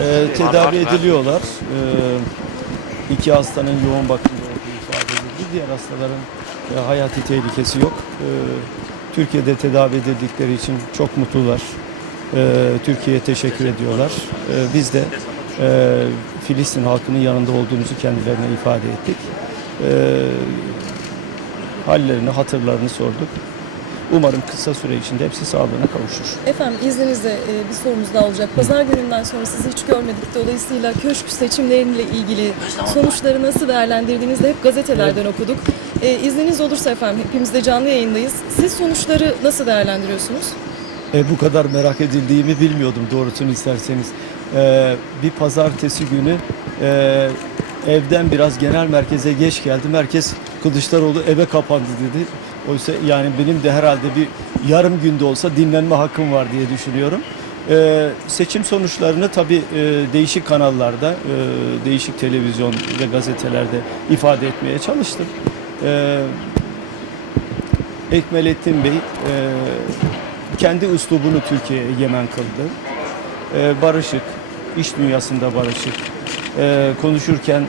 Evet. Tedavi ediliyorlar. Ee, iki hastanın yoğun bakımda olduğu ifade edildi. Diğer hastaların e, hayati tehlikesi yok. Ee, Türkiye'de tedavi edildikleri için çok mutlular. Ee, Türkiye'ye teşekkür ediyorlar. Ee, biz de e, Filistin halkının yanında olduğumuzu kendilerine ifade ettik. Ee, hallerini, hatırlarını sorduk. Umarım kısa süre içinde hepsi sağlığına kavuşur. Efendim izninizle e, bir sorumuz daha olacak. Pazar gününden sonra sizi hiç görmedik. Dolayısıyla köşk seçimleriyle ilgili sonuçları nasıl değerlendirdiğinizi de hep gazetelerden okuduk. E, izniniz olursa efendim hepimiz de canlı yayındayız. Siz sonuçları nasıl değerlendiriyorsunuz? E, bu kadar merak edildiğimi bilmiyordum doğrusunu isterseniz. E, bir pazartesi günü e, evden biraz genel merkeze geç geldim. Herkes Kılıçdaroğlu eve kapandı dedi. Oysa yani benim de herhalde bir yarım günde olsa dinlenme hakkım var diye düşünüyorum. E, seçim sonuçlarını tabii e, değişik kanallarda, e, değişik televizyon ve gazetelerde ifade etmeye çalıştım. E, Ekmelettin Bey e, kendi üslubunu Türkiye'ye egemen kıldı. E, barışık, iş dünyasında barışık, e, konuşurken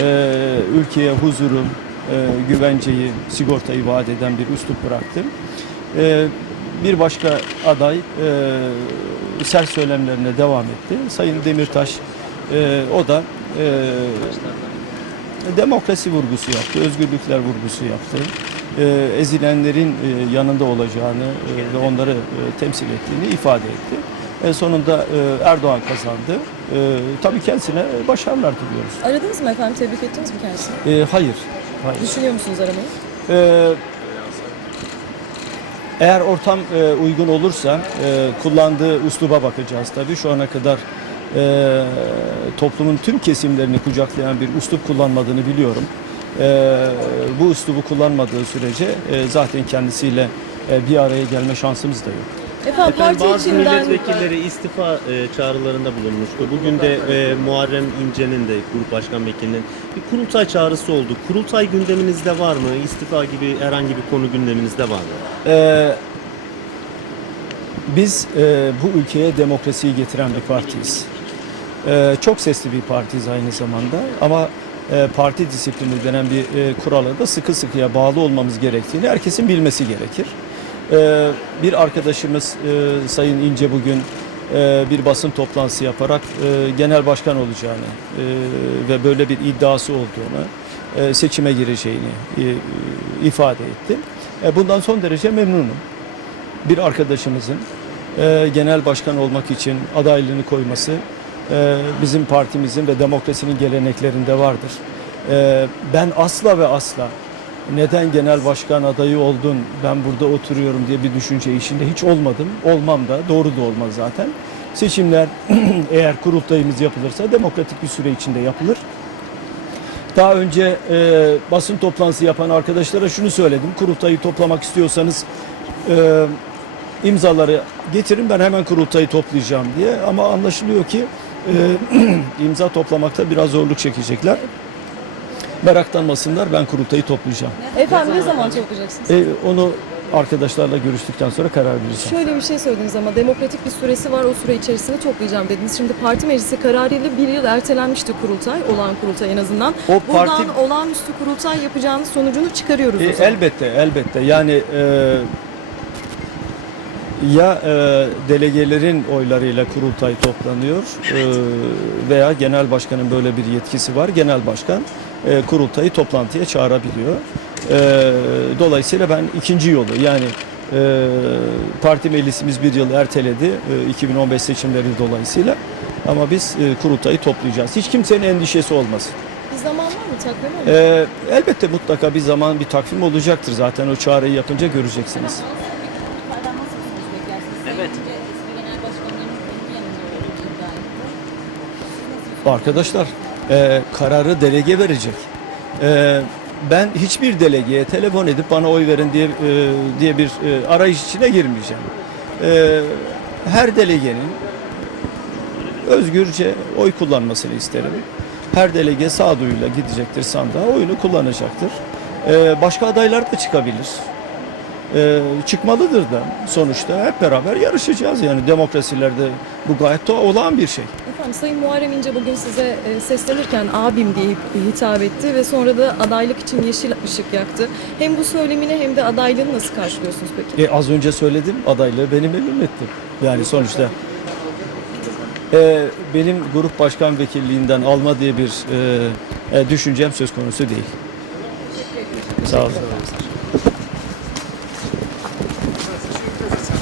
e, ülkeye huzuru, e, güvenceyi, sigortayı vaat eden bir üslup bıraktı. E, bir başka aday e, sert söylemlerine devam etti. Sayın Demirtaş e, o da e, demokrasi vurgusu yaptı, özgürlükler vurgusu yaptı. Ezilenlerin e, yanında olacağını e, ve onları e, temsil ettiğini ifade etti. En sonunda e, Erdoğan kazandı. E, tabii kendisine başarılar diliyoruz. Aradınız mı efendim? Tebrik ettiniz mi kendisini? E, hayır, hayır. Düşünüyor musunuz aramayı? Ee, eğer ortam e, uygun olursa e, kullandığı usluba bakacağız tabii. Şu ana kadar e, toplumun tüm kesimlerini kucaklayan bir uslup kullanmadığını biliyorum. E, bu uslubu kullanmadığı sürece e, zaten kendisiyle e, bir araya gelme şansımız da yok. Efendim, Efendim parti bazı içinden milletvekilleri istifa e, çağrılarında bulunmuştu. Bugün de e, Muharrem İnce'nin de grup başkan vekilinin bir kurultay çağrısı oldu. Kurultay gündeminizde var mı? İstifa gibi herhangi bir konu gündeminizde var mı? Ee, biz e, bu ülkeye demokrasiyi getiren bir partiyiz. Ee, çok sesli bir partiyiz aynı zamanda ama e, parti disiplini denen bir e, kurala da sıkı sıkıya bağlı olmamız gerektiğini herkesin bilmesi gerekir. Ee, bir arkadaşımız e, Sayın İnce bugün e, bir basın toplantısı yaparak e, genel başkan olacağını ve böyle bir iddiası olduğunu, seçime gireceğini ifade etti. Bundan son derece memnunum. Bir arkadaşımızın genel başkan olmak için adaylığını koyması bizim partimizin ve demokrasinin geleneklerinde vardır. Ben asla ve asla neden genel başkan adayı oldun, ben burada oturuyorum diye bir düşünce içinde hiç olmadım. Olmam da, doğru da olmaz zaten. Seçimler eğer kurultayımız yapılırsa demokratik bir süre içinde yapılır. Daha önce e, basın toplantısı yapan arkadaşlara şunu söyledim. Kurultayı toplamak istiyorsanız e, imzaları getirin ben hemen kurultayı toplayacağım diye. Ama anlaşılıyor ki e, imza toplamakta biraz zorluk çekecekler. Meraklanmasınlar ben kurultayı toplayacağım. efendim ne zaman toplayacaksınız? E, onu arkadaşlarla görüştükten sonra karar vereceğim. Şöyle bir şey söylediniz ama demokratik bir süresi var o süre içerisinde toplayacağım dediniz. Şimdi parti meclisi kararıyla bir yıl ertelenmişti kurultay, olan kurultay en azından. O Buradan parti- olağanüstü kurultay yapacağınız sonucunu çıkarıyoruz E, elbette, elbette. Yani e, ya e, delegelerin oylarıyla kurultay toplanıyor e, veya genel başkanın böyle bir yetkisi var. Genel başkan e, kurultayı toplantıya çağırabiliyor. E, dolayısıyla ben ikinci yolu yani e, parti meclisimiz bir yıl erteledi e, 2015 seçimleri dolayısıyla ama biz e, kurultayı toplayacağız. Hiç kimsenin endişesi olmasın. Bir zaman var mı? Takvim var mı? Ee, elbette mutlaka bir zaman bir takvim olacaktır zaten o çağrıyı yapınca göreceksiniz. Evet. Arkadaşlar e, kararı delege verecek. E, ben hiçbir delegeye telefon edip bana oy verin diye e, diye bir e, arayış içine girmeyeceğim. E, her delegenin özgürce oy kullanmasını isterim. Her delege sağduyuyla gidecektir sandığa, oyunu kullanacaktır. E, başka adaylar da çıkabilir. E, çıkmalıdır da sonuçta hep beraber yarışacağız yani demokrasilerde bu gayet de olağan bir şey. Efendim Sayın Muharrem İnce bugün size e, seslenirken abim diye hitap etti ve sonra da adaylık için yeşil ışık yaktı. Hem bu söylemini hem de adaylığını nasıl karşılıyorsunuz peki? E, az önce söyledim adaylığı benim elim ettim. Yani sonuçta e, benim grup başkan vekilliğinden alma diye bir e, e, düşüncem söz konusu değil. Sağ olun.